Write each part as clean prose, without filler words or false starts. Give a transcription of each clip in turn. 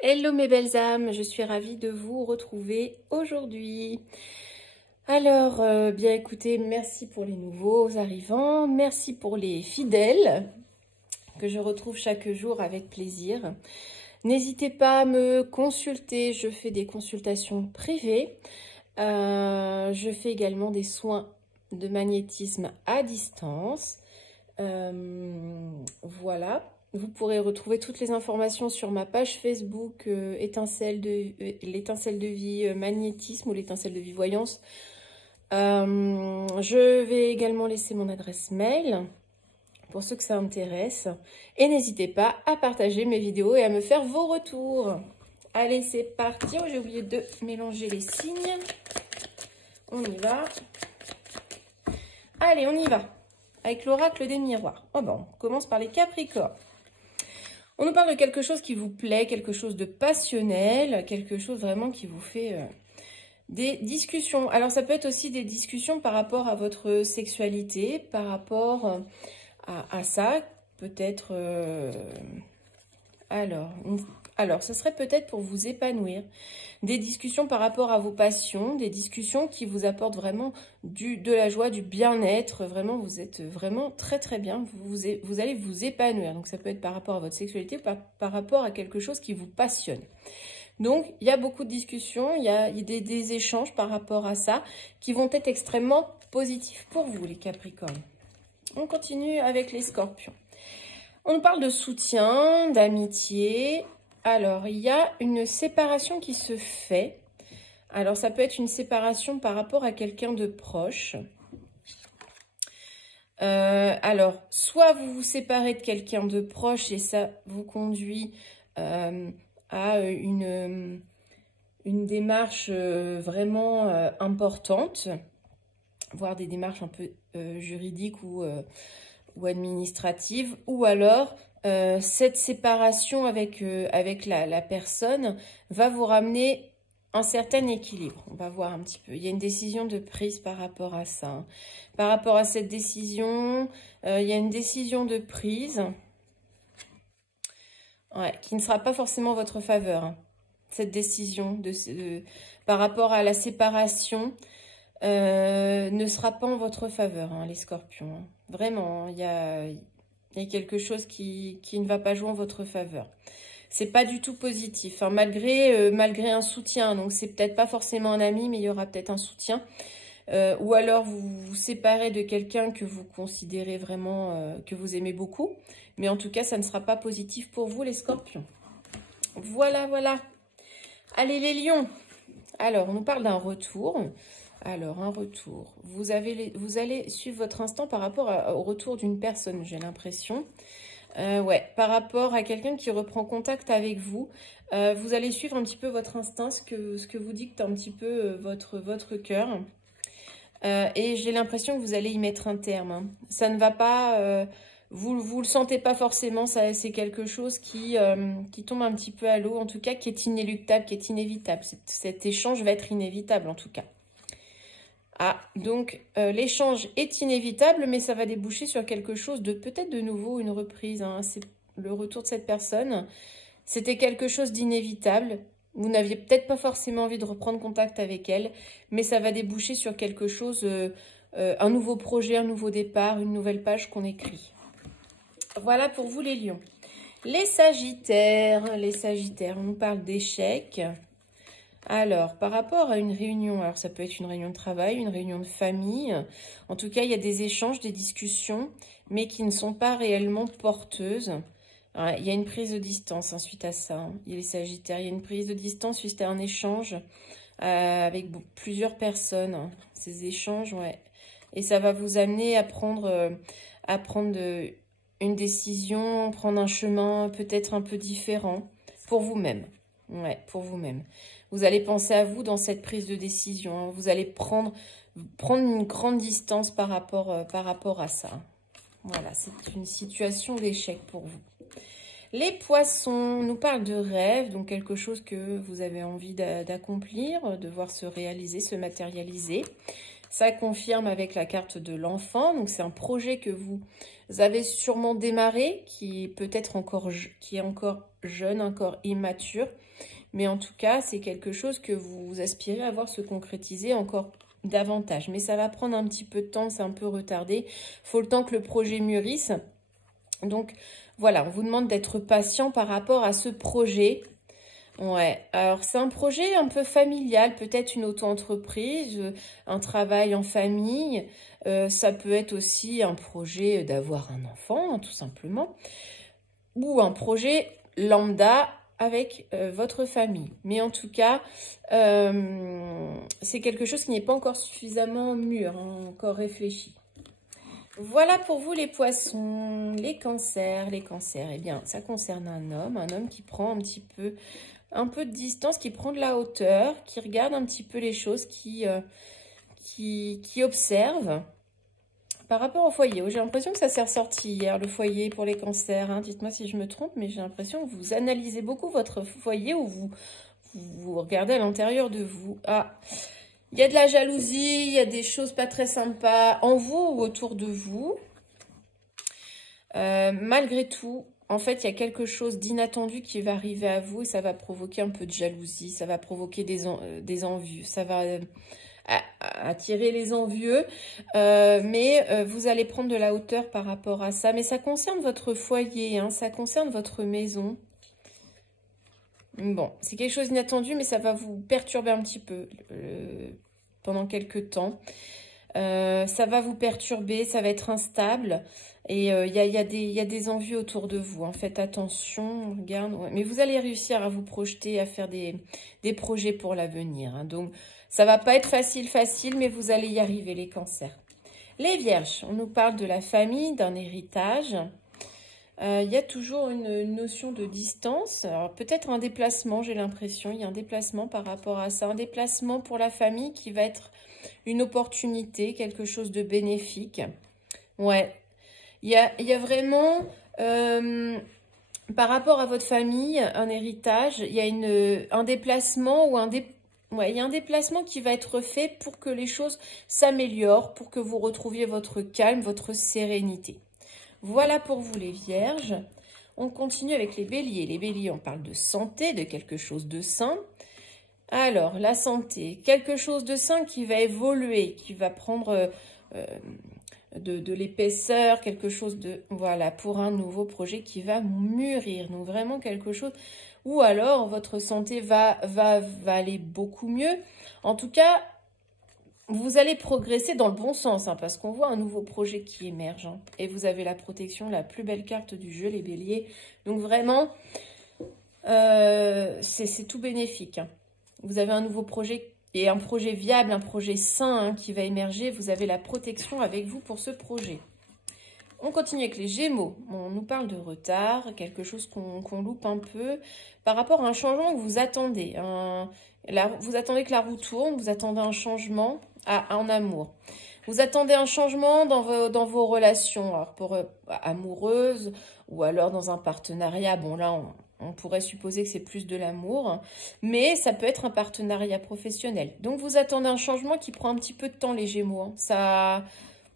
Hello mes belles âmes, je suis ravie de vous retrouver aujourd'hui. Alors, bien écoutez, merci pour les nouveaux arrivants, merci pour les fidèles que je retrouve chaque jour avec plaisir. N'hésitez pas à me consulter, je fais des consultations privées. Je fais également des soins de magnétisme à distance. Voilà. Vous pourrez retrouver toutes les informations sur ma page Facebook l'étincelle de vie magnétisme ou l'étincelle de vie voyance. Je vais également laisser mon adresse mail pour ceux que ça intéresse. Et n'hésitez pas à partager mes vidéos et à me faire vos retours. Allez, c'est parti. Oh, j'ai oublié de mélanger les signes. On y va. Allez, on y va. Avec l'oracle des miroirs. Oh ben, on commence par les Capricornes. On nous parle de quelque chose qui vous plaît, quelque chose de passionnel, quelque chose vraiment qui vous fait des discussions. Alors, ça peut être aussi des discussions par rapport à votre sexualité, par rapport à ça. Peut-être... Alors, ce serait peut-être pour vous épanouir. Des discussions par rapport à vos passions, des discussions qui vous apportent vraiment de la joie, du bien-être. Vraiment, vous êtes vraiment très très bien. Vous allez vous épanouir. Donc, ça peut être par rapport à votre sexualité, par rapport à quelque chose qui vous passionne. Donc, il y a beaucoup de discussions, il y a des échanges par rapport à ça qui vont être extrêmement positifs pour vous, les Capricornes. On continue avec les Scorpions. On nous parle de soutien, d'amitié. Alors, il y a une séparation qui se fait. Alors, ça peut être une séparation par rapport à quelqu'un de proche. Alors, soit vous vous séparez de quelqu'un de proche et ça vous conduit à une démarche vraiment importante, voire des démarches un peu juridiques ou administratives, ou alors cette séparation avec la personne va vous ramener un certain équilibre. On va voir un petit peu. Il y a une décision de prise par rapport à ça. Hein. Par rapport à cette décision, il y a une décision de prise qui ne sera pas forcément en votre faveur. Hein. Cette décision par rapport à la séparation ne sera pas en votre faveur, hein, les Scorpions. Hein. Vraiment, il y a quelque chose qui ne va pas jouer en votre faveur. C'est pas du tout positif, hein, malgré un soutien. Donc, c'est peut-être pas forcément un ami, mais il y aura peut-être un soutien. Ou alors, vous vous séparez de quelqu'un que vous considérez vraiment, que vous aimez beaucoup. Mais en tout cas, ça ne sera pas positif pour vous, les Scorpions. Voilà, voilà. Allez, les Lions. Alors, on nous parle d'un retour. Alors, un retour. Vous allez suivre votre instinct par rapport au retour d'une personne, j'ai l'impression. Ouais, par rapport à quelqu'un qui reprend contact avec vous. Vous allez suivre un petit peu votre instinct, ce que vous dicte un petit peu votre cœur. Et j'ai l'impression que vous allez y mettre un terme. Hein. Ça ne va pas... vous le sentez pas forcément, c'est quelque chose qui tombe un petit peu à l'eau, en tout cas qui est inéluctable, qui est inévitable. Cet échange va être inévitable en tout cas. Ah, donc l'échange est inévitable, mais ça va déboucher sur quelque chose de peut-être de nouveau, une reprise. Hein. C'est le retour de cette personne. C'était quelque chose d'inévitable. Vous n'aviez peut-être pas forcément envie de reprendre contact avec elle, mais ça va déboucher sur quelque chose, un nouveau projet, un nouveau départ, une nouvelle page qu'on écrit. Voilà pour vous les lions. Les sagittaires, on nous parle d'échecs. Alors, par rapport à une réunion, alors ça peut être une réunion de travail, une réunion de famille. En tout cas, il y a des échanges, des discussions, mais qui ne sont pas réellement porteuses. Alors, il y a une prise de distance hein, suite à ça. Hein. Il y a les sagittaires, il y a une prise de distance suite à un échange avec plusieurs personnes. Hein. Ces échanges, ouais. Et ça va vous amener à prendre une décision, prendre un chemin peut-être un peu différent pour vous-même. Ouais, pour vous-même. Vous allez penser à vous dans cette prise de décision. Hein. Vous allez prendre une grande distance par rapport à ça. Voilà, c'est une situation d'échec pour vous. Les poissons nous parlent de rêve, donc quelque chose que vous avez envie d'accomplir, de voir se réaliser, se matérialiser. Ça confirme avec la carte de l'enfant. Donc, c'est un projet que vous avez sûrement démarré, qui est peut-être encore jeune, un corps immature. Mais en tout cas, c'est quelque chose que vous aspirez à voir se concrétiser encore davantage. Mais ça va prendre un petit peu de temps, c'est un peu retardé. Il faut le temps que le projet mûrisse. Donc voilà, on vous demande d'être patient par rapport à ce projet. Ouais, alors c'est un projet un peu familial, peut-être une auto-entreprise, un travail en famille. Ça peut être aussi un projet d'avoir un enfant, hein, tout simplement. Ou un projet lambda avec votre famille. Mais en tout cas, c'est quelque chose qui n'est pas encore suffisamment mûr, hein, encore réfléchi. Voilà pour vous les poissons, les cancers. Les cancers, eh bien, ça concerne un homme qui prend un peu de distance, qui prend de la hauteur, qui regarde un petit peu les choses, qui observe. Par rapport au foyer, j'ai l'impression que ça s'est ressorti hier, le foyer pour les cancers. Hein. Dites-moi si je me trompe, mais j'ai l'impression que vous analysez beaucoup votre foyer ou vous regardez à l'intérieur de vous. Ah, il y a de la jalousie, il y a des choses pas très sympas en vous ou autour de vous. Malgré tout, en fait, il y a quelque chose d'inattendu qui va arriver à vous et ça va provoquer un peu de jalousie, ça va provoquer des envies, ça va attirer les envieux, mais vous allez prendre de la hauteur par rapport à ça. Mais ça concerne votre foyer, hein, ça concerne votre maison. Bon, c'est quelque chose d'inattendu, mais ça va vous perturber un petit peu pendant quelques temps. Ça va vous perturber, ça va être instable. Et il y a des envies autour de vous. Hein. Faites attention, regarde. Ouais. Mais vous allez réussir à vous projeter, à faire des projets pour l'avenir. Hein. Donc, ça va pas être facile, mais vous allez y arriver, les cancers. Les vierges, on nous parle de la famille, d'un héritage. Il y a toujours une notion de distance. Alors, peut-être un déplacement, j'ai l'impression. Il y a un déplacement par rapport à ça. Un déplacement pour la famille qui va être une opportunité, quelque chose de bénéfique. Ouais. Il y a vraiment, par rapport à votre famille, un héritage, il y a un déplacement ou il y a un déplacement qui va être fait pour que les choses s'améliorent, pour que vous retrouviez votre calme, votre sérénité. Voilà pour vous les vierges. On continue avec les béliers. Les béliers, on parle de santé, de quelque chose de sain. Alors, la santé, quelque chose de sain qui va évoluer, qui va prendre de l'épaisseur, quelque chose de... Voilà, pour un nouveau projet qui va mûrir. Donc, vraiment quelque chose... Ou alors, votre santé va aller beaucoup mieux. En tout cas, vous allez progresser dans le bon sens, hein, parce qu'on voit un nouveau projet qui émerge. Hein, et vous avez la protection, la plus belle carte du jeu, les béliers. Donc, vraiment, c'est tout bénéfique. Hein. Vous avez un nouveau projet et un projet viable, un projet sain hein, qui va émerger. Vous avez la protection avec vous pour ce projet. On continue avec les Gémeaux. On nous parle de retard, quelque chose qu'on loupe un peu par rapport à un changement que vous attendez. Vous attendez que la roue tourne, vous attendez un changement en amour. Vous attendez un changement dans vos relations, alors amoureuses ou alors dans un partenariat. Bon là, on pourrait supposer que c'est plus de l'amour, mais ça peut être un partenariat professionnel. Donc, vous attendez un changement qui prend un petit peu de temps, les Gémeaux. Hein.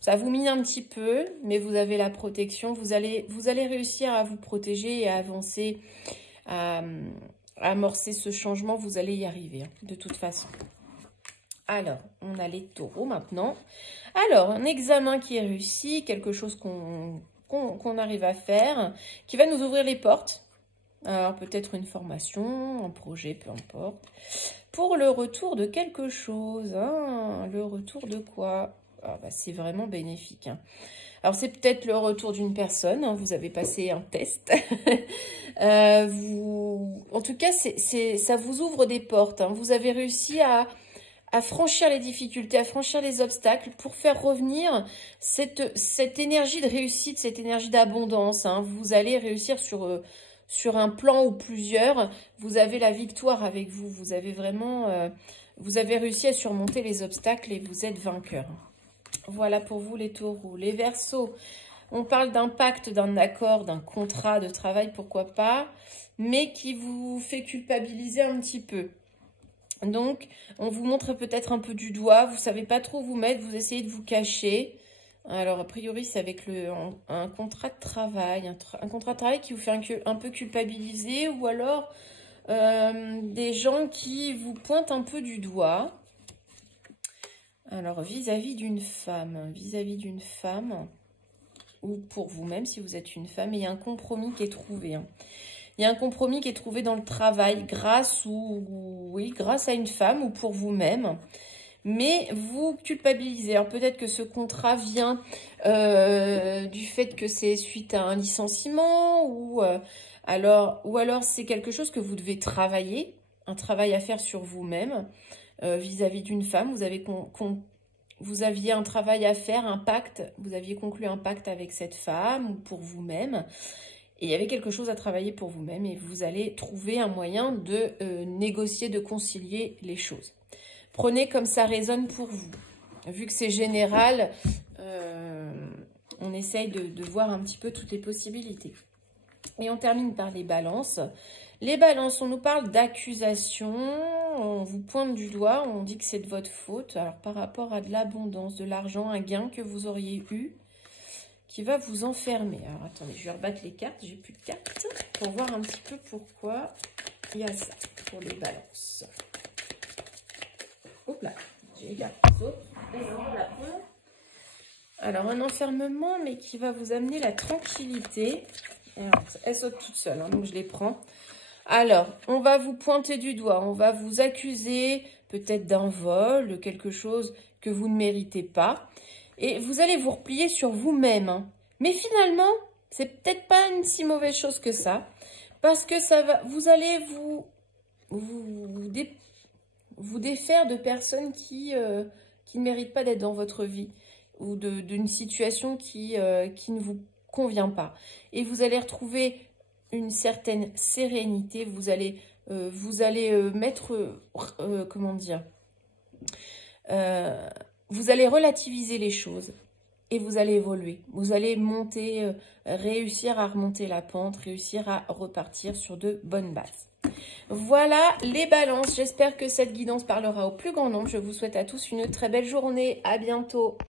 Ça vous mine un petit peu, mais vous avez la protection. Vous allez réussir à vous protéger et à avancer, à amorcer ce changement. Vous allez y arriver, hein, de toute façon. Alors, on a les taureaux maintenant. Alors, un examen qui est réussi, quelque chose qu'on arrive à faire, qui va nous ouvrir les portes. Alors, peut-être une formation, un projet, peu importe. Pour le retour de quelque chose. Hein, le retour de quoi? Ah, bah, c'est vraiment bénéfique. Hein. Alors, c'est peut-être le retour d'une personne. Hein, vous avez passé un test. En tout cas, ça vous ouvre des portes. Hein. Vous avez réussi à franchir les difficultés, à franchir les obstacles pour faire revenir cette énergie de réussite, cette énergie d'abondance. Hein. Vous allez réussir sur un plan ou plusieurs, vous avez la victoire avec vous. Vous avez vraiment, vous avez réussi à surmonter les obstacles et vous êtes vainqueur. Voilà pour vous les taureaux. Les verseaux, on parle d'un pacte, d'un accord, d'un contrat de travail, pourquoi pas, mais qui vous fait culpabiliser un petit peu. Donc, on vous montre peut-être un peu du doigt, vous ne savez pas trop où vous mettre, vous essayez de vous cacher. Alors, a priori, c'est avec un contrat de travail. Un contrat de travail qui vous fait un peu culpabiliser. Ou alors, des gens qui vous pointent un peu du doigt. Alors, vis-à-vis d'une femme. Vis-à-vis d'une femme. Ou pour vous-même, si vous êtes une femme. Et il y a un compromis qui est trouvé. Hein. Il y a un compromis qui est trouvé dans le travail grâce à une femme ou pour vous-même. Mais vous culpabilisez. Alors peut-être que ce contrat vient du fait que c'est suite à un licenciement ou alors c'est quelque chose que vous devez travailler, un travail à faire sur vous-même vis-à-vis d'une femme. Vous aviez un travail à faire, un pacte, vous aviez conclu un pacte avec cette femme ou pour vous-même. Et il y avait quelque chose à travailler pour vous-même et vous allez trouver un moyen de négocier, de concilier les choses. Prenez comme ça résonne pour vous. Vu que c'est général, on essaye de voir un petit peu toutes les possibilités. Et on termine par les balances. Les balances, on nous parle d'accusation, on vous pointe du doigt, on dit que c'est de votre faute. Alors par rapport à de l'abondance, de l'argent, un gain que vous auriez eu, qui va vous enfermer. Alors attendez, je vais rebattre les cartes, j'ai plus de cartes, pour voir un petit peu pourquoi il y a ça pour les balances. Hop là, j'ai les cartes qui sautent. Alors un enfermement, mais qui va vous amener la tranquillité. Alors, elles sautent toutes seules, hein, donc je les prends. Alors, on va vous pointer du doigt, on va vous accuser peut-être d'un vol, de quelque chose que vous ne méritez pas. Et vous allez vous replier sur vous-même. Hein. Mais finalement, c'est peut-être pas une si mauvaise chose que ça. Parce que vous allez vous défaire de personnes qui ne méritent pas d'être dans votre vie. Ou d'une situation qui ne vous convient pas. Et vous allez retrouver une certaine sérénité. Vous allez mettre... comment dire vous allez relativiser les choses et vous allez évoluer. Vous allez monter, réussir à remonter la pente, réussir à repartir sur de bonnes bases. Voilà les balances. J'espère que cette guidance parlera au plus grand nombre. Je vous souhaite à tous une très belle journée. À bientôt.